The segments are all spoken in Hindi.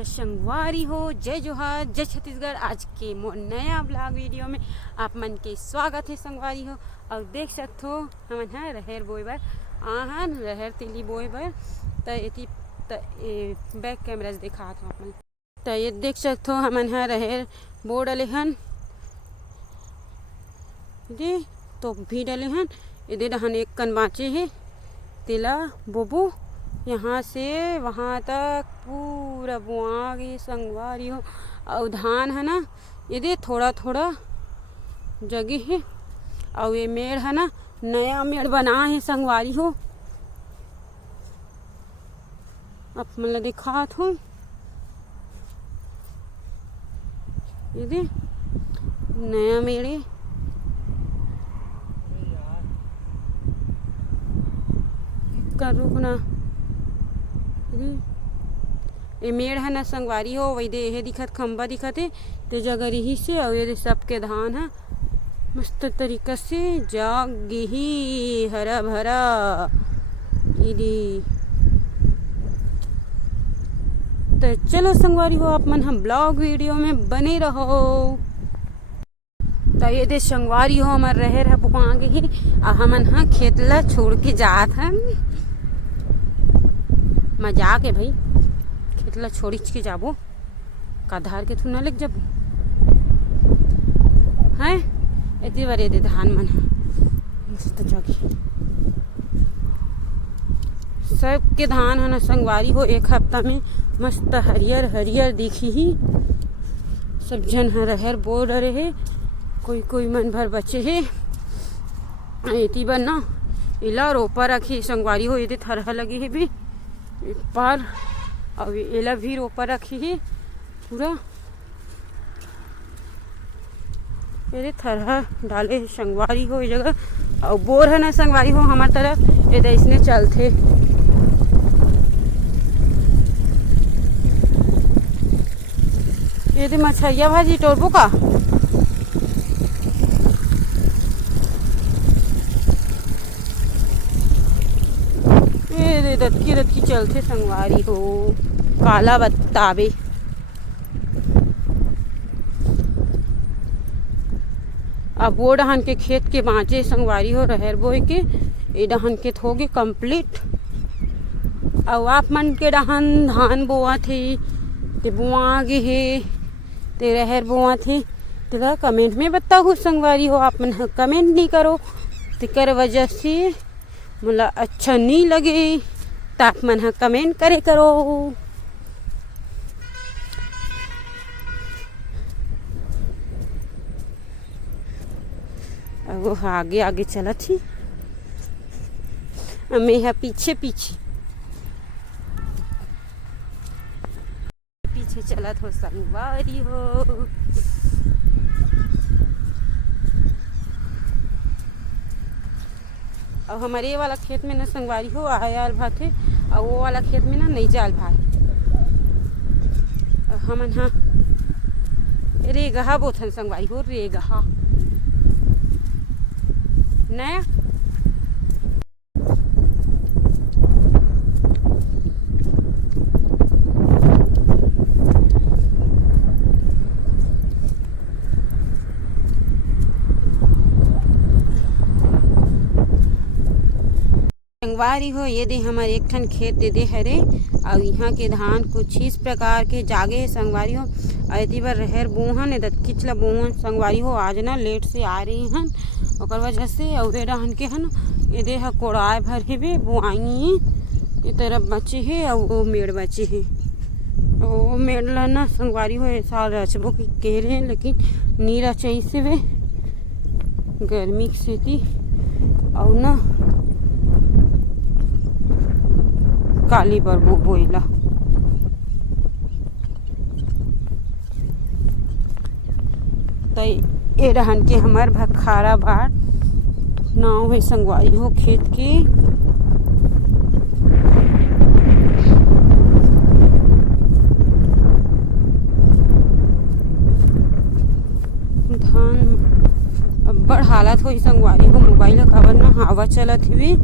तो संगवारी हो, जय जोहार, जय छत्तीसगढ़। आज के मोर नया ब्लॉग वीडियो में आप मन के स्वागत है संगवारी हो। और देख सकते हो हमन है रहेर बोए बर आहन, रहेर तिली बोए बर। तो एती बैक कैमरा से दिखा था आप मन। तो ये देख सकते हो हमन है रहेर बो डले हन, दे तो भी डले हन। ये डहन एक कन बाँचे है, तिला बोबो यहाँ से वहाँ तक पूरा बुआगे संगवारी हो। और धान है ना, ये थोड़ा थोड़ा जगह है। और ये मेड़ है ना, नया मेड़ बना है संगवारी हो। अब मतलब दिखात हूँ, ये दे नया मेड़े कर रुकना। ये मेड़ है ना संगवारी हो, वही दे ये दिखत खंबा दिखत है ते जगह रही से। और ये सबके धान है मस्त तरीका से जागे ही हरा भरा। तो चलो संगवारी हो, आप मन हम ब्लॉग वीडियो में बने रहो। तो ये दे संगवारी हो हमार रहे रह बुआगे ही। हमन हाँ खेत ला छोड़ के जात हन, मजाक है भाई, खेतला छोड़ी के जाबो का धार के थू न लग जाबो हैं। इतनी बार दे धान मन मस्त जागी सबके धान है ना संगवारी हो। एक हफ्ता में मस्त हरियर हरियर दिखी ही। सब जन रहेर बो डरे है, कोई कोई मन भर बचे है। इती बार ना इला रोपा रखी संगवारी हो। ये थरहा लगी है भी पर, और एला भी रोपा रखी है पूरा। ये थरहा डाले है संगवारी हो जगह। और बोर है ना संगवारी हो हमार तरफ, ये इसने चलते। ये मछैया भाजी टोरबो का रतकी रतकी चलते संगवारी हो। काला बतावे अब वो डहन के खेत के बाँचे संगवारी हो रहेर बोए के। ये डहन के होगे कंप्लीट। और आप मन के डहन धान बोआ थे ते बुआ गे है ते रहेर बोआ थे, तेरा कमेंट में बताओ संगवारी हो। आप मन कमेंट नहीं करो तेकर वजह से मोला अच्छा नहीं लगे, तो आप मन कमेंट करे करो। वो आगे आगे चला थी, मैं पीछे पीछे पीछे चला तो संगवारी हो। और हमारे ये वाला खेत में ना संगवारी हो आयल भात है, और वो वाला खेत में ना नहीं जाल भाई। हमन हाँ रेगहा बोथन संगवारी हो, रेगहा नया। संगवारी हो ये दे हमारे एक ठन खेत दे हरे। और यहाँ के धान कुछ इस प्रकार के जागे है संगवारी हो। ऐती बार रहेर बोहन किचला बोहन संगवारी हो। आज ना लेट से आ रही हन, ओकर वजह से। और डहन के हन ये दे कोड़ाए भर है भी बुआई ये तरफ बचे है। और वो मेड़ बचे है, वो मेड़ ला ना संगवारी हो ये साल रचबो की कह रहे हैं, लेकिन नी रचाई से वे गर्मी से थी। और ना काली पर वो बोइला तो ये रहन के हमार भखारा बाट नाव है संगवारी हो खेत के। धान अब बड़ हालत हो संगवारी हो। मोबाइल कवर ना हवा चलत हुई।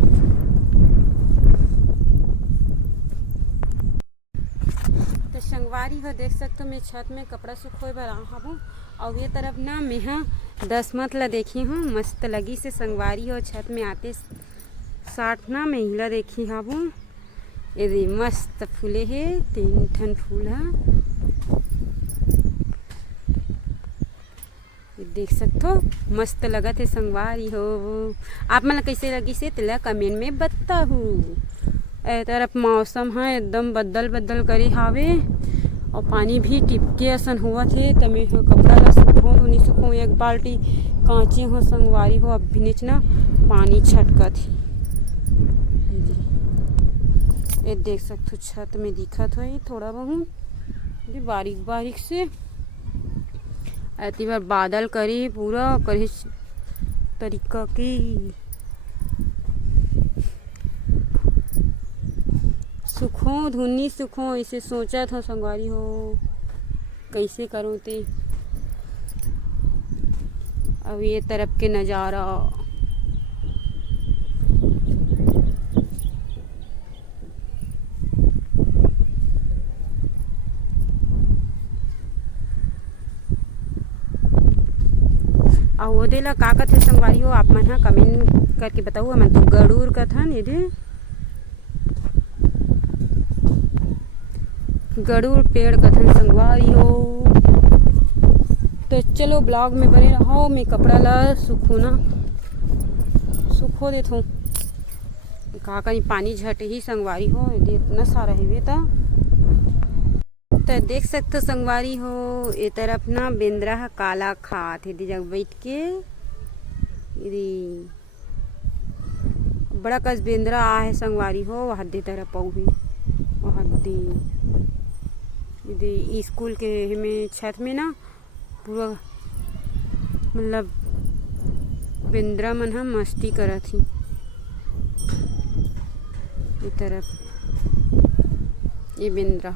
तो संगवारी हो देख सकते हो मैं छत में कपड़ा सुखोए बर हूँ और ये तरफ ना मैं 10 मत ला देखी हूँ मस्त लगी से संगवारी हो छत में आते साठ ना मैं हिला देखी हूँ ये मस्त फूले है 3 ठन फूल है देख सकते हो मस्त लगत है संगवारी हो। आप मन कैसे लगी से तेला कमेंट में बताहू। ए तरफ मौसम है एकदम बदल बदल करे हावे और पानी भी टिपके असन हुआ थे तमे कपड़ा ला सुखो नहीं सुखो एक बाल्टी कांची हो संगवारी हो अब भी नीचना पानी छटका थी ये देख सकते हो छत में दिखत हो थोड़ा बहुत बारीक बारीक से ऐती बार बादल करी पूरा करी तरीका की सुखो धुनी सुखो इसे सोचा था संगवारी हो कैसे करूँ ते अब ये तरफ के नज़ारा और वो देला का कथे संगवारी हो आप मन कमेंट करके बताओ मन तो गरुड़ का था ने दे गरुड़ पेड़ कथन संगवारी हो। तो चलो ब्लॉग में बने रहो मैं कपड़ा ला सुखो ना सुखो देता हूँ का कहीं पानी झट ही संगवारी हो ये इतना सारा है तो देख सकते हो संगवारी हो ये तरफ ना बेंद्रा काला खात है जग बैठ के बड़ा कस बेंद्रा आ है संगवारी हो हद्दी तरफ आऊ भी हद्दी स्कूल के में छत में ना पूरा मतलब बेंद्रा मन हम मस्ती करत ही ये तरफ ये बेंद्रा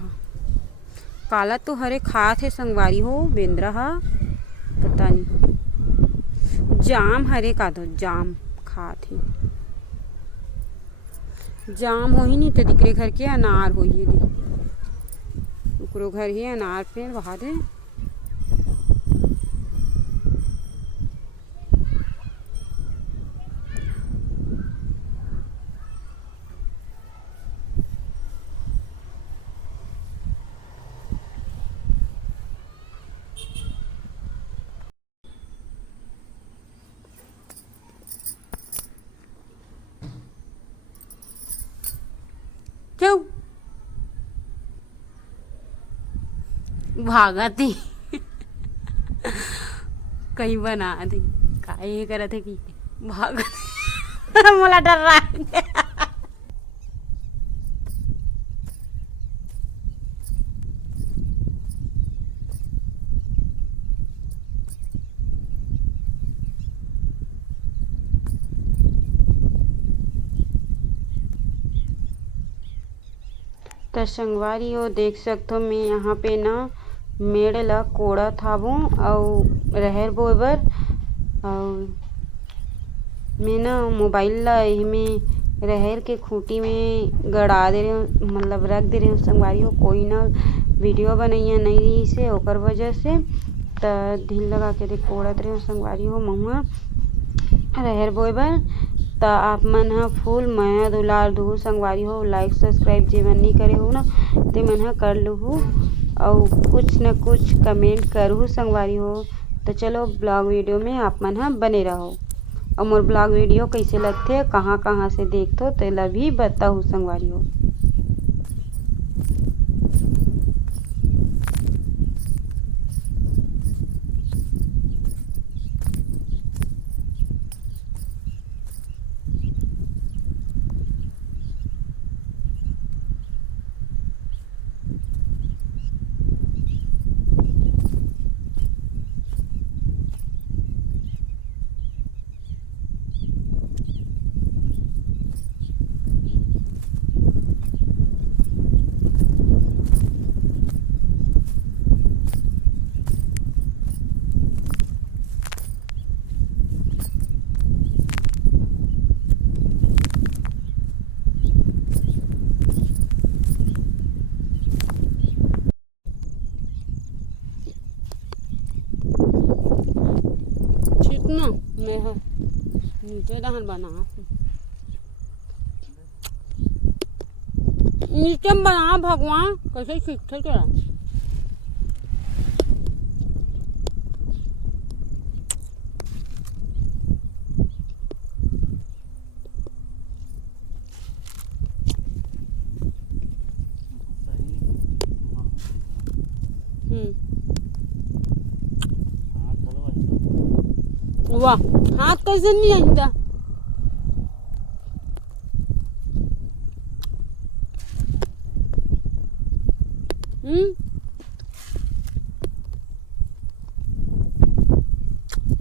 काला तो हरे खात है संगवारी हो बेंद्रा पता नहीं जाम हरे का दो जाम खात है जाम हो ही नहीं तो दिकरे घर के अनार हो ही घर ही अनार पेड़ बहा दे क्यों भागा थी कहीं बना थी का ये करे थे कि भाग मोला डर रहा है तो संगवारी हो देख सकते हो मैं यहाँ पे ना मेड़ ला कोड़ा थाबू और रहर बोए बर और मैं ना मोबाइल ला में रहर के खूंटी में गड़ा दे रही हूँ मतलब रख दे रही हूँ संगवारी हो कोई ना वीडियो बनैया नहीं रही से ओकर वजह से तो ढील लगा के देख कोड़त रही हूँ संगवारी हो महुआ रहर बोए बर तो आप मन हा फूल माया दुलार दू संगवारी हो लाइक सब्सक्राइब जे मन नहीं करे हो ना ते मन हा कर लूँ और कुछ न कुछ कमेंट करूँ संगवारी हो। तो चलो ब्लॉग वीडियो में आप मन हा बने रहो और मोर ब्लॉग वीडियो कैसे लगते कहाँ कहाँ से देखते तो ला भी बताऊँ संगवारी हो। ना मैं नीचे दहन बना नीचे बना भगवान कैसे सीखते तेरा वाह हाथ कैसे नहीं आएगा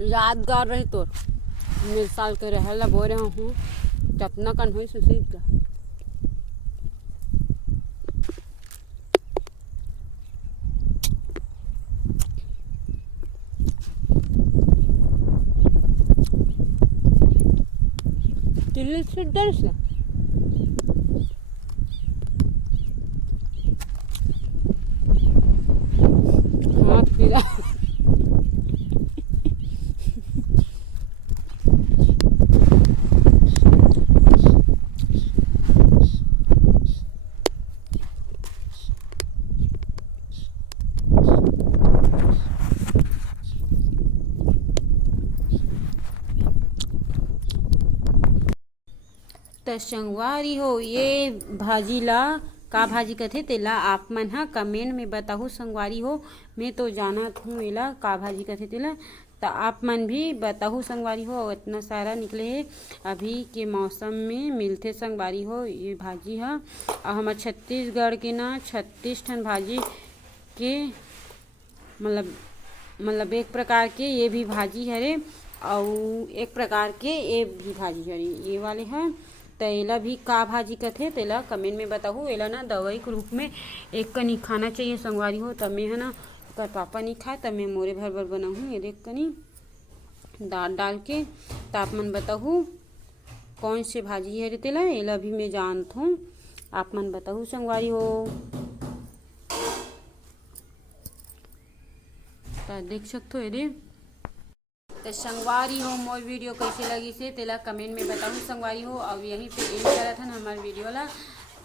यादगार रही तो मेरे साल के रहला बोल रहा हूँ कितना कन हुई सुशील का दिल्ली से डर से हाथ पीला त संगवारी हो ये भाजी ला का भाजी कथे तेला आप मन हा कमेंट में बताहू संगवारी हो मैं तो जानत हूँ एला का भाजी कथे तेला तो आप मन भी बताहू संगवारी हो इतना सारा निकले है अभी के मौसम में मिलते संगवारी हो ये भाजी हा और हमार छत्तीसगढ़ के ना 36 ठन भाजी के मतलब एक प्रकार के ये भी भाजी हरे और एक प्रकार के ये भी भाजी हरे ये वाले हैं तो एला भी का भाजी कथे तेला कमेंट में बताहू एला ना दवाई के रूप में एक कनी खाना चाहिए संगवारी हो तब मैं है ना कर पापा नहीं खाए तब मैं मोरे भर भर बनाऊँ ये देख कनी दाल डाल के आप मन बताहू कौन से भाजी है रे तेला एला भी मैं जानत हूँ आप मन बताहू संगवारी हो तो देख सकते हो ये तो संगवारी हो मोर वीडियो कैसे लगी से तेला कमेंट में बताऊँ संगवारी हो और यहीं पे एंड करा था हमारे वीडियो ला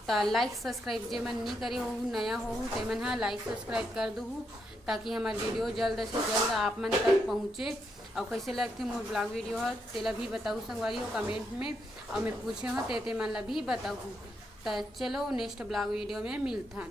तो लाइक सब्सक्राइब जे मन नहीं करे हो नया हो ते मन हाँ लाइक सब्सक्राइब कर दूँ ताकि हमारे वीडियो जल्द से जल्द आप मन तक पहुँचे और कैसे लगते मोर ब्लॉग वीडियो है तेला भी बताऊँ संगवारी हो कमेंट में और मैं पूछे हो ते मन ला भी बताऊँ तो चलो नेक्स्ट ब्लॉग वीडियो में मिलता